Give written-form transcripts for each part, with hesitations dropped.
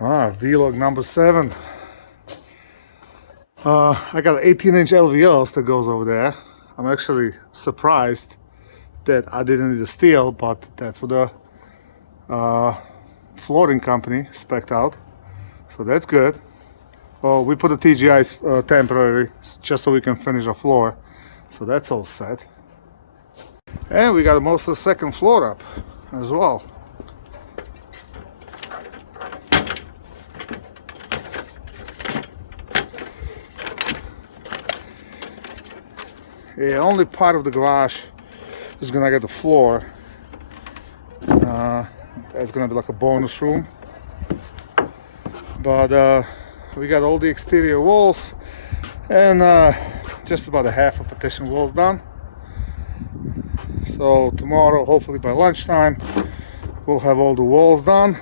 Vlog number 7. I got 18-inch LVLs that goes over there. I'm actually surprised that I didn't need a steel, but that's what the flooring company spec'd out. So that's good. Oh, we put the TGIs temporary just so we can finish our floor. So that's all set. And we got most of the second floor up as well. Yeah, only part of the garage is gonna get the floor. That's gonna be like a bonus room. But we got all the exterior walls and just about a half of partition walls done. So tomorrow, hopefully by lunchtime, we'll have all the walls done.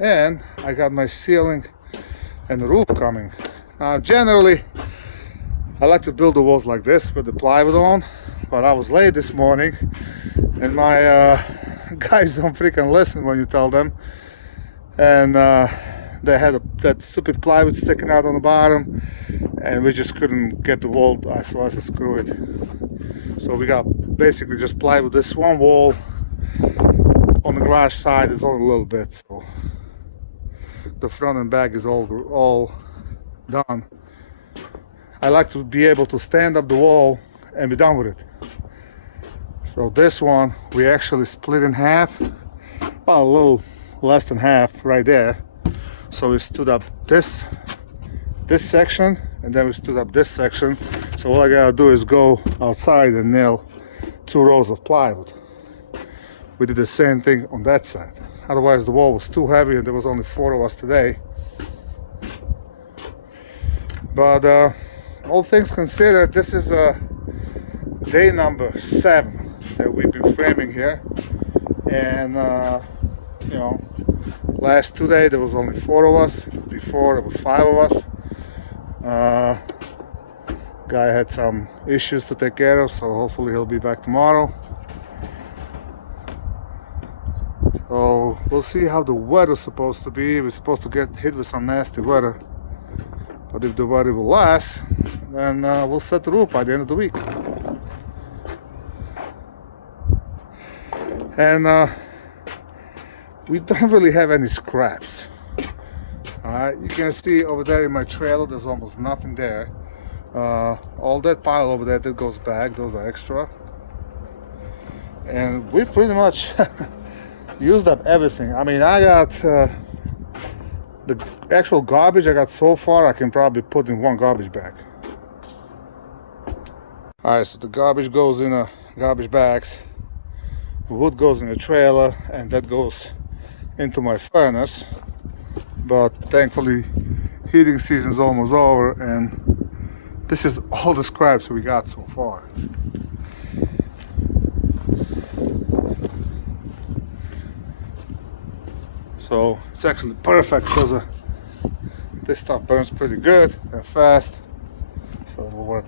And I got my ceiling and roof coming. Now generally, I like to build the walls like this with the plywood on, but I was late this morning and my guys don't freaking listen when you tell them. And they had that stupid plywood sticking out on the bottom and we just couldn't get the wall, so I said screw it. So we got basically just plywood. This one wall on the garage side is only a little bit, so the front and back is all done. I like to be able to stand up the wall and be done with it. So this one we actually split in half, well, a little less than half right there. So we stood up this section and then we stood up this section. So all I gotta do is go outside and nail 2 rows of plywood. We did the same thing on that side. Otherwise the wall was too heavy and there was only 4 of us today. But all things considered, this is day number 7 that we've been framing here. And you know, last 2 days there was only 4 of us. Before it was 5 of us. Guy had some issues to take care of, so hopefully he'll be back tomorrow. So we'll see how the weather's supposed to be. We're supposed to get hit with some nasty weather. But if the weather will last, then we'll set the roof by the end of the week. And we don't really have any scraps. You can see over there in my trailer, there's almost nothing there. All that pile over there, that goes back, those are extra. And we pretty much used up everything. I mean, I got the actual garbage I got so far, I can probably put in 1 garbage bag. Alright, so the garbage goes in garbage bags, wood goes in a trailer, and that goes into my furnace. But thankfully heating season's almost over and this is all the scraps we got so far. So it's actually perfect because this stuff burns pretty good and fast, so it'll work.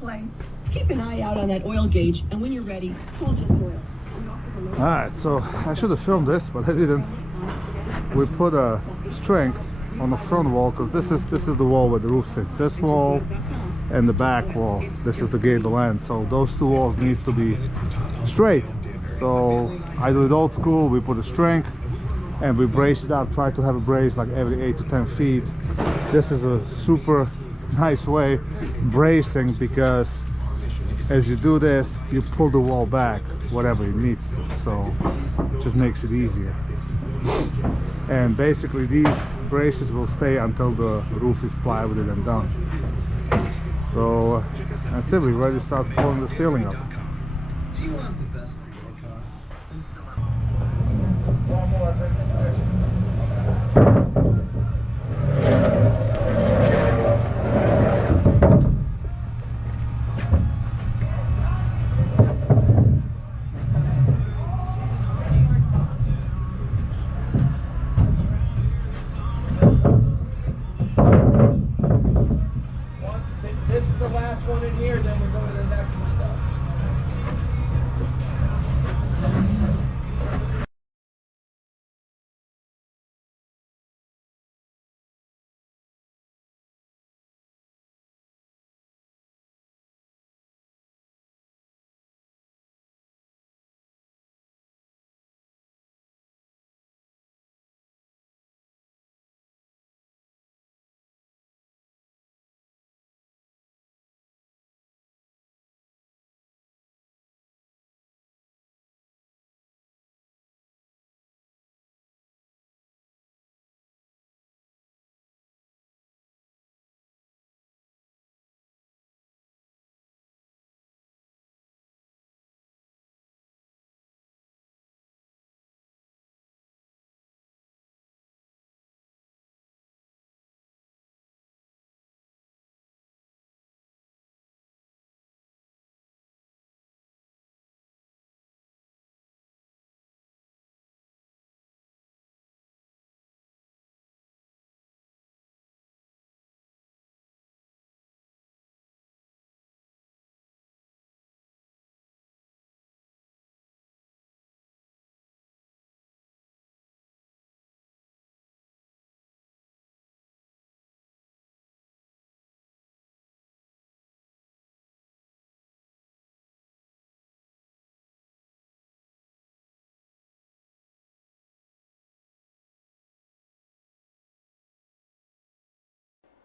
Plane. Keep an eye out on that oil gauge, and when you're ready, hold just oil. Alright, so I should have filmed this, but I didn't. We put a string on the front wall because this is the wall where the roof sits. This wall and the back wall. This is the gable end. So those 2 walls needs to be straight. So I do it old school. We put a string and we brace it up. Try to have a brace like every 8 to 10 feet. This is a super nice way bracing, because as you do this, you pull the wall back whatever it needs to, so it just makes it easier. And basically these braces will stay until the roof is plywooded and done. So that's it, we're ready to start pulling the ceiling up. Do you want the best for your car? One more, This is the last one in here, then we'll go to the next window.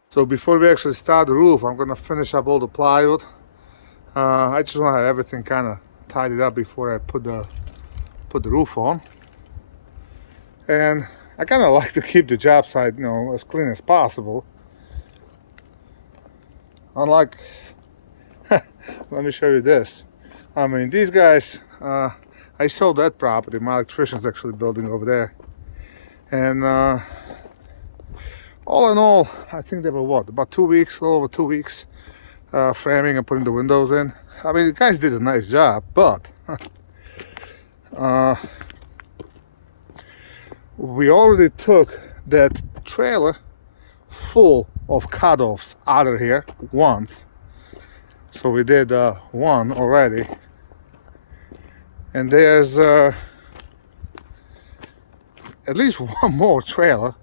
So before we actually start the roof, I'm gonna finish up all the plywood. I just want to have everything kind of tidied up before I put the roof on. And I kind of like to keep the job site, you know, as clean as possible. Unlike, let me show you this. I mean, these guys, I sold that property. My electrician's actually building over there, and all in all, I think they were what, about 2 weeks, a little over 2 weeks, framing and putting the windows in. I mean, the guys did a nice job, but we already took that trailer full of cutoffs out of here once. So we did one already, and there's at least one more trailer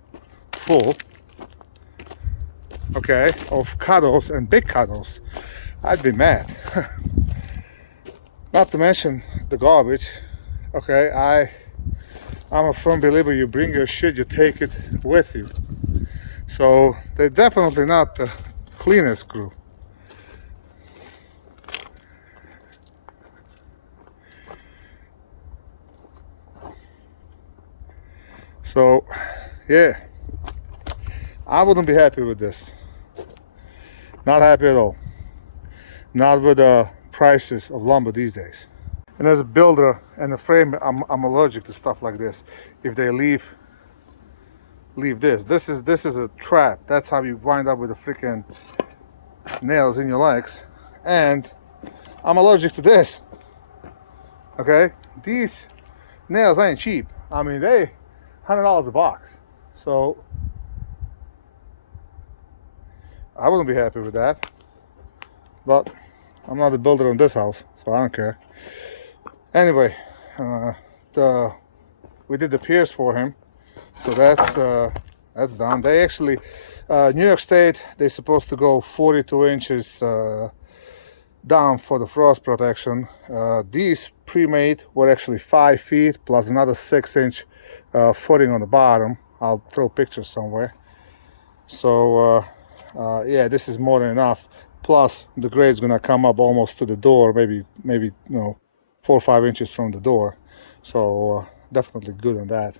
full, okay, of cutoffs, and big cutoffs. I'd be mad. Not to mention the garbage. Okay, I'm a firm believer, you bring your shit, you take it with you. So they're definitely not the cleanest crew. So yeah, I wouldn't be happy with this. Not happy at all. Not with the prices of lumber these days. And as a builder and a framer, I'm allergic to stuff like this. If they leave this is a trap. That's how you wind up with the freaking nails in your legs. And I'm allergic to this. Okay, these nails ain't cheap. I mean, they $100 a box. So I wouldn't be happy with that. But I'm not the builder on this house, so I don't care. Anyway, we did the piers for him, so that's done. They actually, New York State, they're supposed to go 42 inches down for the frost protection. These pre-made were actually 5 feet plus another 6-inch footing on the bottom. I'll throw pictures somewhere. So yeah, this is more than enough. Plus the grade's gonna come up almost to the door, maybe you know 4 or 5 inches from the door. So definitely good on that.